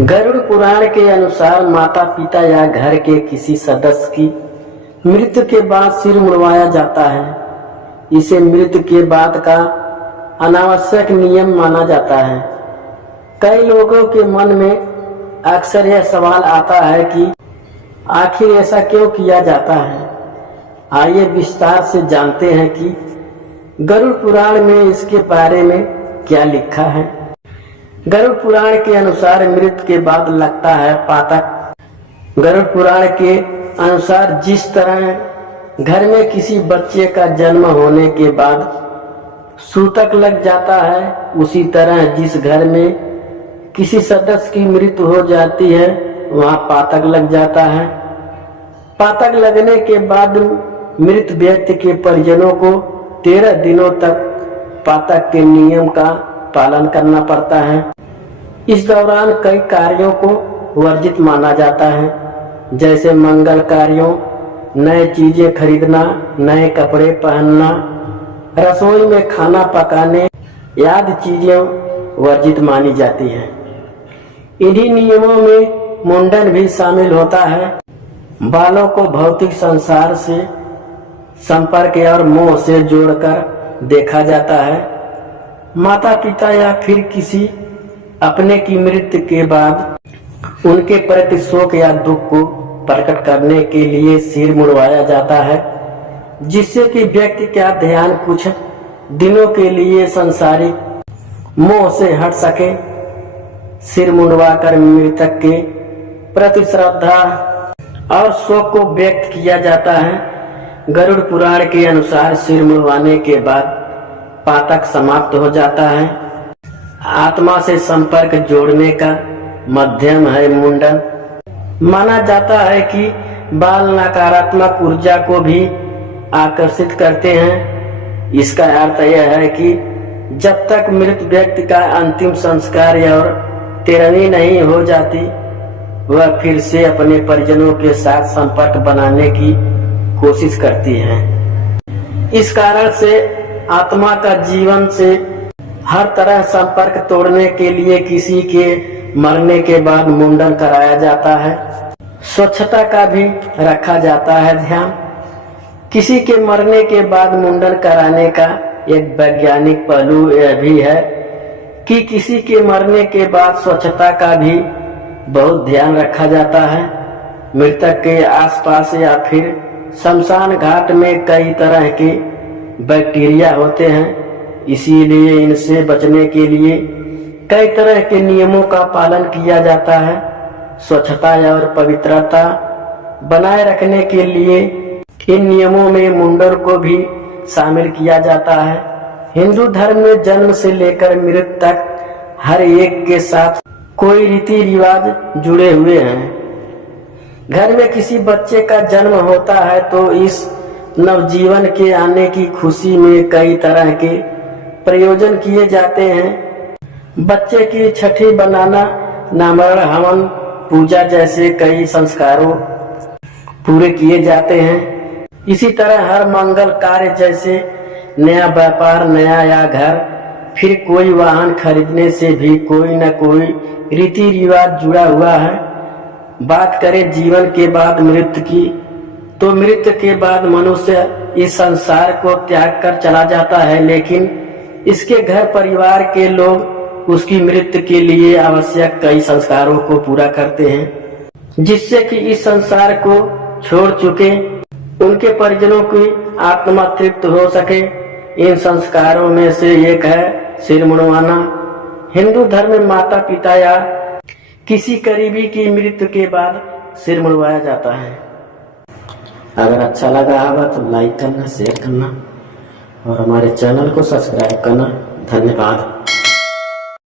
गरुड़ पुराण के अनुसार माता पिता या घर के किसी सदस्य की मृत्यु के बाद सिर मुड़वाया जाता है। इसे मृत्यु के बाद का अनावश्यक नियम माना जाता है। कई लोगों के मन में अक्सर यह सवाल आता है कि आखिर ऐसा क्यों किया जाता है। आइए विस्तार से जानते हैं कि गरुड़ पुराण में इसके बारे में क्या लिखा है। गरुड़ पुराण के अनुसार मृत्यु के बाद लगता है पातक। गरुड़ पुराण के अनुसार जिस तरह घर में किसी बच्चे का जन्म होने के बाद सूतक लग जाता है, उसी तरह जिस घर में किसी सदस्य की मृत्यु हो जाती है वहां पातक लग जाता है। पातक लगने के बाद मृत व्यक्ति के परिजनों को 13 दिनों तक पातक के नियम का पालन करना पड़ता है। इस दौरान कई कार्यों को वर्जित माना जाता है, जैसे मंगल कार्यों, नए चीजें खरीदना, नए कपड़े पहनना, रसोई में खाना पकाने आदि चीजें वर्जित मानी जाती है। इन्हीं नियमों में मुंडन भी शामिल होता है। बालों को भौतिक संसार से संपर्क और मोह से जोड़कर देखा जाता है। माता पिता या फिर किसी अपने की मृत्यु के बाद उनके प्रति शोक या दुख को प्रकट करने के लिए सिर मुड़वाया जाता है, जिससे कि व्यक्ति का ध्यान कुछ दिनों के लिए संसारिक मोह से हट सके। सिर मुड़वाकर मृतक के प्रति श्रद्धा और शोक को व्यक्त किया जाता है। गरुड़ पुराण के अनुसार सिर मुड़वाने के बाद पातक समाप्त हो जाता है। आत्मा से संपर्क जोड़ने का माध्यम है मुंडन। माना जाता है कि बाल नकारात्मक ऊर्जा को भी आकर्षित करते हैं। इसका अर्थ यह है कि जब तक मृत व्यक्ति का अंतिम संस्कार और तेरहवीं नहीं हो जाती, वह फिर से अपने परिजनों के साथ संपर्क बनाने की कोशिश करती है। इस कारण से आत्मा का जीवन से हर तरह संपर्क तोड़ने के लिए किसी के मरने के बाद मुंडन कराया जाता है। स्वच्छता का भी रखा जाता है ध्यान। किसी के मरने के बाद मुंडन कराने का एक वैज्ञानिक पहलू यह भी है कि किसी के मरने के बाद स्वच्छता का भी बहुत ध्यान रखा जाता है। मृतक के आसपास या फिर शमशान घाट में कई तरह के बैक्टीरिया होते हैं, इसीलिए इनसे बचने के लिए कई तरह के नियमों का पालन किया जाता है। स्वच्छता और पवित्रता बनाए रखने के लिए इन नियमों में मुंडन को भी शामिल किया जाता है। हिंदू धर्म में जन्म से लेकर मृत्यु तक हर एक के साथ कोई रीति रिवाज जुड़े हुए हैं। घर में किसी बच्चे का जन्म होता है तो इस नवजीवन के आने की खुशी में कई तरह के प्रयोजन किए जाते हैं। बच्चे की छठी बनाना, नामकरण, हवन, पूजा जैसे कई संस्कारों पूरे किए जाते हैं। इसी तरह हर मंगल कार्य जैसे नया व्यापार, नया या घर, फिर कोई वाहन खरीदने से भी कोई न कोई रीति रिवाज जुड़ा हुआ है। बात करें जीवन के बाद मृत्यु की, तो मृत्यु के बाद मनुष्य इस संसार को त्याग कर चला जाता है, लेकिन इसके घर परिवार के लोग उसकी मृत्यु के लिए आवश्यक कई संस्कारों को पूरा करते हैं, जिससे कि इस संसार को छोड़ चुके उनके परिजनों की आत्मा तृप्त हो सके। इन संस्कारों में से एक है सिर मुड़वाना। हिंदू धर्म में माता पिता या किसी करीबी की मृत्यु के बाद सिर मुड़वाया जाता है। अगर अच्छा लगा होगा तो लाइक करना, शेयर करना और हमारे चैनल को सब्सक्राइब करना। धन्यवाद।